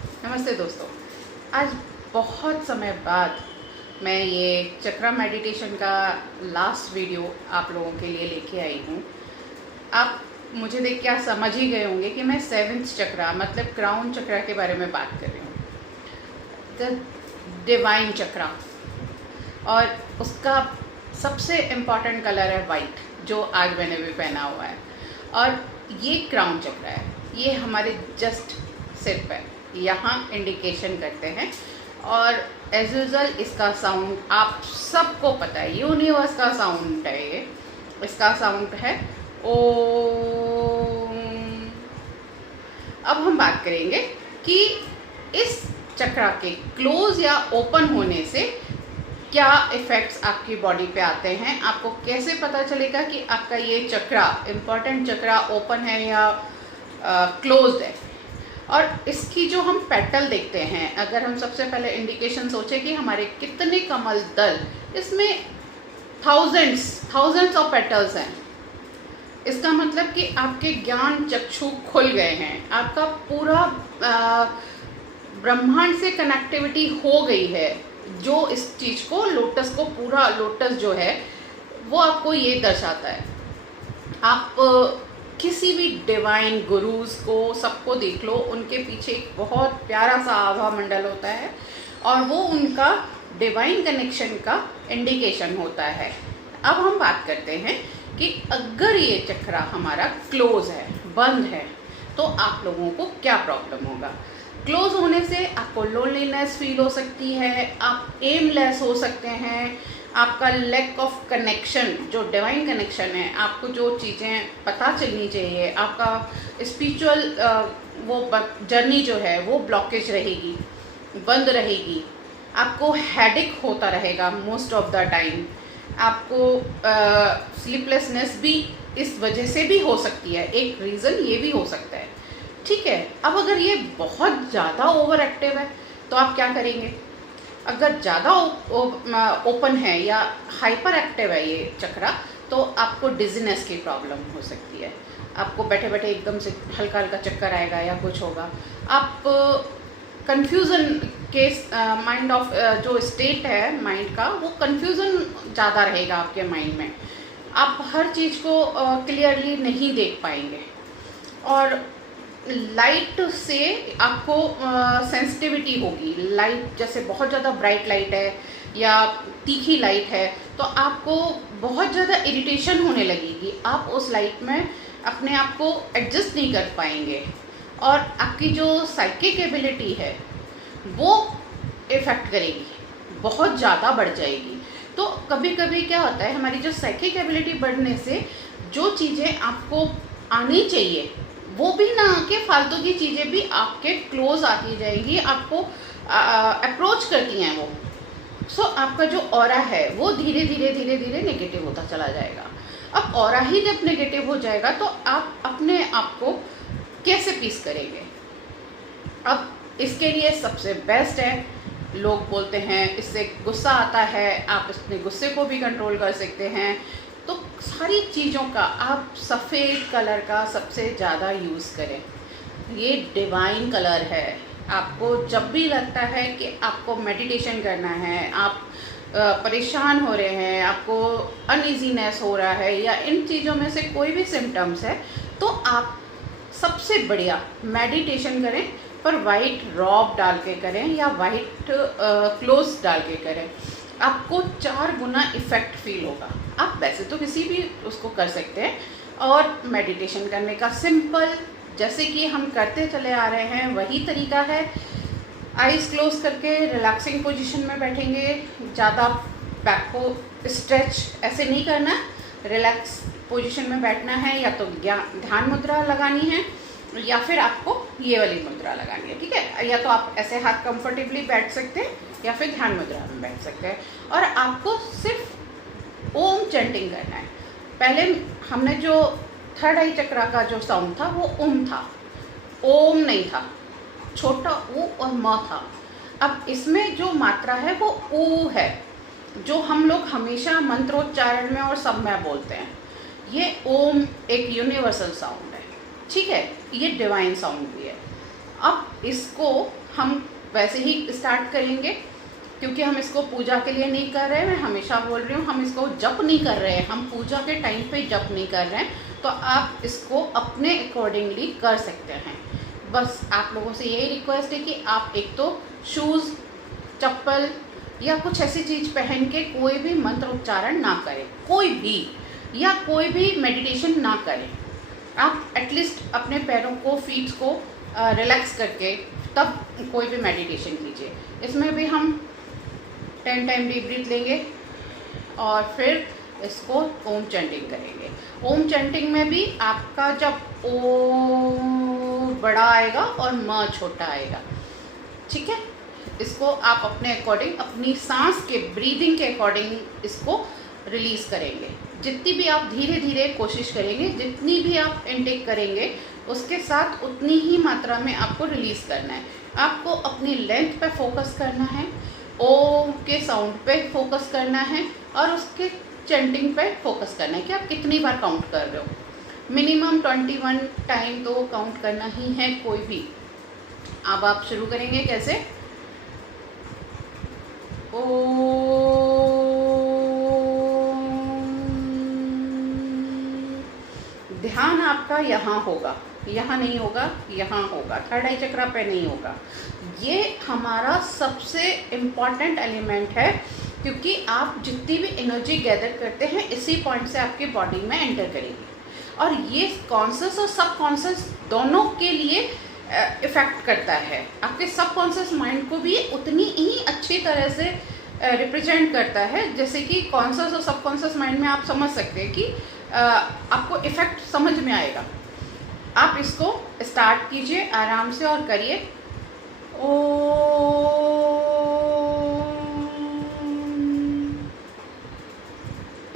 नमस्ते दोस्तों। आज बहुत समय बाद मैं ये चक्रा मेडिटेशन का लास्ट वीडियो आप लोगों के लिए लेके आई हूँ। आप मुझे देख के आप समझ ही गए होंगे कि मैं सेवेंथ चक्रा मतलब क्राउन चक्रा के बारे में बात कर रही हूँ, द डिवाइन चक्रा। और उसका सबसे इम्पॉर्टेंट कलर है वाइट, जो आज मैंने भी पहना हुआ है। और ये क्राउन चक्रा है, ये हमारे जस्ट सिर पे यहाँ इंडिकेशन करते हैं। और एज यूजल इसका साउंड आप सबको पता है, यूनिवर्स का साउंड है ये। इसका साउंड है ओम। अब हम बात करेंगे कि इस चक्रा के क्लोज या ओपन होने से क्या इफ़ेक्ट्स आपकी बॉडी पे आते हैं। आपको कैसे पता चलेगा कि आपका ये चक्रा, इम्पॉर्टेंट चक्रा, ओपन है या क्लोज्ड है। और इसकी जो हम पेटल देखते हैं, अगर हम सबसे पहले इंडिकेशन सोचें कि हमारे कितने कमल दल, इसमें थाउजेंड्स ऑफ पेटल्स हैं। इसका मतलब कि आपके ज्ञान चक्षु खुल गए हैं, आपका पूरा ब्रह्मांड से कनेक्टिविटी हो गई है। जो इस चीज़ को, लोटस को, पूरा लोटस जो है वो आपको ये दर्शाता है। आप किसी भी डिवाइन गुरुज को, सबको देख लो, उनके पीछे एक बहुत प्यारा सा आभा मंडल होता है और वो उनका डिवाइन कनेक्शन का इंडिकेशन होता है। अब हम बात करते हैं कि अगर ये चक्रा हमारा क्लोज है, बंद है, तो आप लोगों को क्या प्रॉब्लम होगा। क्लोज होने से आपको लोनलीनेस फील हो सकती है, आप एमलेस हो सकते हैं, आपका लैक ऑफ कनेक्शन, जो डिवाइन कनेक्शन है, आपको जो चीज़ें पता चलनी चाहिए, आपका स्पिरिचुअल वो जर्नी जो है वो ब्लॉकेज रहेगी, बंद रहेगी। आपको हेडेक होता रहेगा मोस्ट ऑफ द टाइम। आपको स्लीपलेसनेस भी इस वजह से भी हो सकती है, एक रीज़न ये भी हो सकता है। ठीक है, अब अगर ये बहुत ज़्यादा ओवर एक्टिव है तो आप क्या करेंगे। अगर ज़्यादा ओपन है या हाइपर एक्टिव है ये चक्रा, तो आपको डिजीनेस की प्रॉब्लम हो सकती है। आपको बैठे बैठे एकदम से हल्का हल्का चक्कर आएगा या कुछ होगा। आप कंफ्यूजन के माइंड ऑफ जो स्टेट है माइंड का, वो कंफ्यूजन ज़्यादा रहेगा आपके माइंड में। आप हर चीज़ को क्लियरली नहीं देख पाएंगे। और लाइट से आपको सेंसिटिविटी होगी। लाइट जैसे बहुत ज़्यादा ब्राइट लाइट है या तीखी लाइट है तो आपको बहुत ज़्यादा इरिटेशन होने लगेगी। आप उस लाइट में अपने आप को एडजस्ट नहीं कर पाएंगे और आपकी जो साइकिक एबिलिटी है वो इफ़ेक्ट करेगी, बहुत ज़्यादा बढ़ जाएगी। तो कभी कभी क्या होता है, हमारी जो साइकिक एबिलिटी बढ़ने से जो चीज़ें आपको आनी चाहिए वो भी ना आके फालतू की चीज़ें भी आपके क्लोज आती जाएंगी, आपको अप्रोच करती हैं वो। सो आपका जो ऑरा है वो धीरे धीरे नेगेटिव होता चला जाएगा। अब ऑरा ही जब नेगेटिव हो जाएगा तो आप अपने आप को कैसे पीस करेंगे। अब इसके लिए सबसे बेस्ट है, लोग बोलते हैं इससे गुस्सा आता है, आप अपने गुस्से को भी कंट्रोल कर सकते हैं। तो सारी चीज़ों का आप सफ़ेद कलर का सबसे ज़्यादा यूज़ करें। ये डिवाइन कलर है। आपको जब भी लगता है कि आपको मेडिटेशन करना है, आप परेशान हो रहे हैं, आपको अनइजीनेस हो रहा है या इन चीज़ों में से कोई भी सिम्टम्स है, तो आप सबसे बढ़िया मेडिटेशन करें, पर वाइट रॉब डाल के करें या वाइट क्लोथ्स डाल के करें। आपको 4 गुना इफ़ेक्ट फील होगा। आप वैसे तो किसी भी उसको कर सकते हैं। और मेडिटेशन करने का सिंपल, जैसे कि हम करते चले आ रहे हैं वही तरीका है। आइज़ क्लोज करके रिलैक्सिंग पोजीशन में बैठेंगे। ज़्यादा बैक को स्ट्रेच ऐसे नहीं करना, रिलैक्स पोजीशन में बैठना है। या तो ध्यान मुद्रा लगानी है या फिर आपको ये वाली मुद्रा लगानी है, ठीक है। या तो आप ऐसे हाथ कंफर्टेबली बैठ सकते हैं या फिर ध्यान मुद्रा में बैठ सकते हैं। और आपको सिर्फ ओम चैंटिंग करना है। पहले हमने जो थर्ड आई चक्रा का जो साउंड था वो ओम था, ओम नहीं था, छोटा ऊ और म था। अब इसमें जो मात्रा है वो ऊ है, जो हम लोग हमेशा मंत्रोच्चारण में और सब में बोलते हैं। ये ओम एक यूनिवर्सल साउंड है, ठीक है, ये डिवाइन साउंड भी है। अब इसको हम वैसे ही स्टार्ट करेंगे, क्योंकि हम इसको पूजा के लिए नहीं कर रहे हैं। मैं हमेशा बोल रही हूँ, हम इसको जप नहीं कर रहे हैं, हम पूजा के टाइम पे जप नहीं कर रहे हैं। तो आप इसको अपने अकॉर्डिंगली कर सकते हैं। बस आप लोगों से यही रिक्वेस्ट है कि आप एक तो शूज़, चप्पल या कुछ ऐसी चीज़ पहन के कोई भी मंत्र उच्चारण ना करें, कोई भी, या कोई भी मेडिटेशन ना करें। आप एटलीस्ट अपने पैरों को, फीट को रिलैक्स करके तब कोई भी मेडिटेशन कीजिए। इसमें भी हम 10 टाइम डीप ब्रीथ लेंगे और फिर इसको ओम चैंटिंग करेंगे। ओम चैंटिंग में भी आपका जब ओ बड़ा आएगा और म छोटा आएगा, ठीक है। इसको आप अपने अकॉर्डिंग, अपनी सांस के ब्रीदिंग के अकॉर्डिंग इसको रिलीज़ करेंगे। जितनी भी आप धीरे धीरे कोशिश करेंगे, जितनी भी आप इनटेक करेंगे, उसके साथ उतनी ही मात्रा में आपको रिलीज़ करना है। आपको अपनी लेंथ पे फोकस करना है, ओम के साउंड पे फोकस करना है और उसके चैंटिंग पे फोकस करना है कि आप कितनी बार काउंट कर रहे हो। मिनिमम 21 टाइम तो काउंट करना ही है कोई भी। अब आप शुरू करेंगे कैसे? ध्यान आपका यहाँ होगा, यहाँ नहीं होगा, यहाँ होगा, थर्ड आई चक्रा पे नहीं होगा। ये हमारा सबसे इम्पॉर्टेंट एलिमेंट है, क्योंकि आप जितनी भी एनर्जी गैदर करते हैं इसी पॉइंट से आपकी बॉडी में एंटर करेगी। और ये कॉन्शियस और सबकॉन्शियस दोनों के लिए इफ़ेक्ट करता है। आपके सबकॉन्शियस माइंड को भी उतनी ही अच्छी तरह से रिप्रेजेंट करता है, जैसे कि कॉन्शियस और सबकॉन्शियस माइंड में आप समझ सकते हैं कि आपको इफ़ेक्ट समझ में आएगा। आप इसको स्टार्ट कीजिए आराम से और करिए।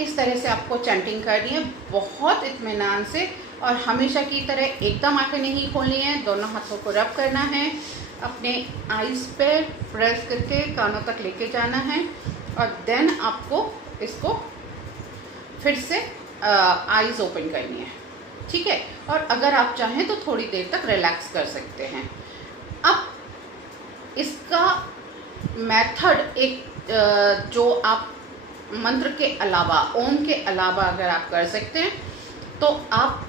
इस तरह से आपको चैंटिंग करनी है, बहुत इत्मीनान से, और हमेशा की तरह एकदम आंखें नहीं खोलनी है। दोनों हाथों को रब करना है, अपने आइज़ पे प्रेस करके कानों तक लेके जाना है, और देन आपको इसको फिर से आइज़ ओपन करनी है, ठीक है। और अगर आप चाहें तो थोड़ी देर तक रिलैक्स कर सकते हैं। अब इसका मेथड एक जो आप मंत्र के अलावा, ओम के अलावा अगर आप कर सकते हैं तो आप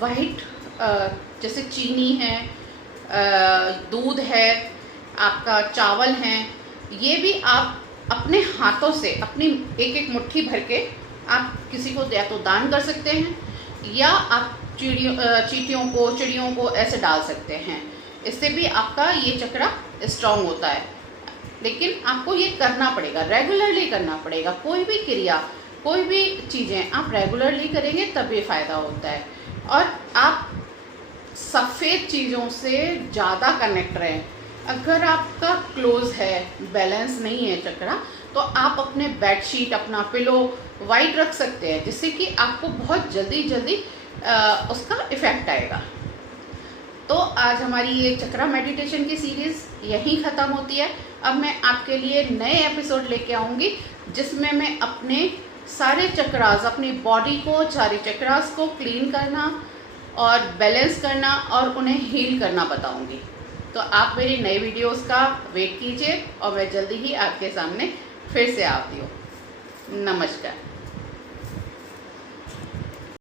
वाइट, जैसे चीनी है, दूध है, आपका चावल है, ये भी आप अपने हाथों से अपनी एक एक मुट्ठी भर के आप किसी को या तो दान कर सकते हैं, या आप चिड़ियों को ऐसे डाल सकते हैं। इससे भी आपका ये चक्रा स्ट्रांग होता है। लेकिन आपको ये करना पड़ेगा, रेगुलरली करना पड़ेगा। कोई भी क्रिया, कोई भी चीज़ें आप रेगुलरली करेंगे तभी फ़ायदा होता है। और आप सफ़ेद चीज़ों से ज़्यादा कनेक्ट रहें। अगर आपका क्लोज है, बैलेंस नहीं है चक्रा, तो आप अपने बेडशीट, अपना पिलो वाइट रख सकते हैं, जिससे कि आपको बहुत जल्दी उसका इफ़ेक्ट आएगा। तो आज हमारी ये चक्रा मेडिटेशन की सीरीज़ यहीं ख़त्म होती है। अब मैं आपके लिए नए एपिसोड लेके आऊँगी, जिसमें मैं अपने सारे चक्रास, अपनी बॉडी को, सारे चक्रास को क्लीन करना और बैलेंस करना और उन्हें हील करना बताऊँगी। तो आप मेरी नई वीडियोस का वेट कीजिए और मैं जल्दी ही आपके सामने फिर से आती हूँ। नमस्कार।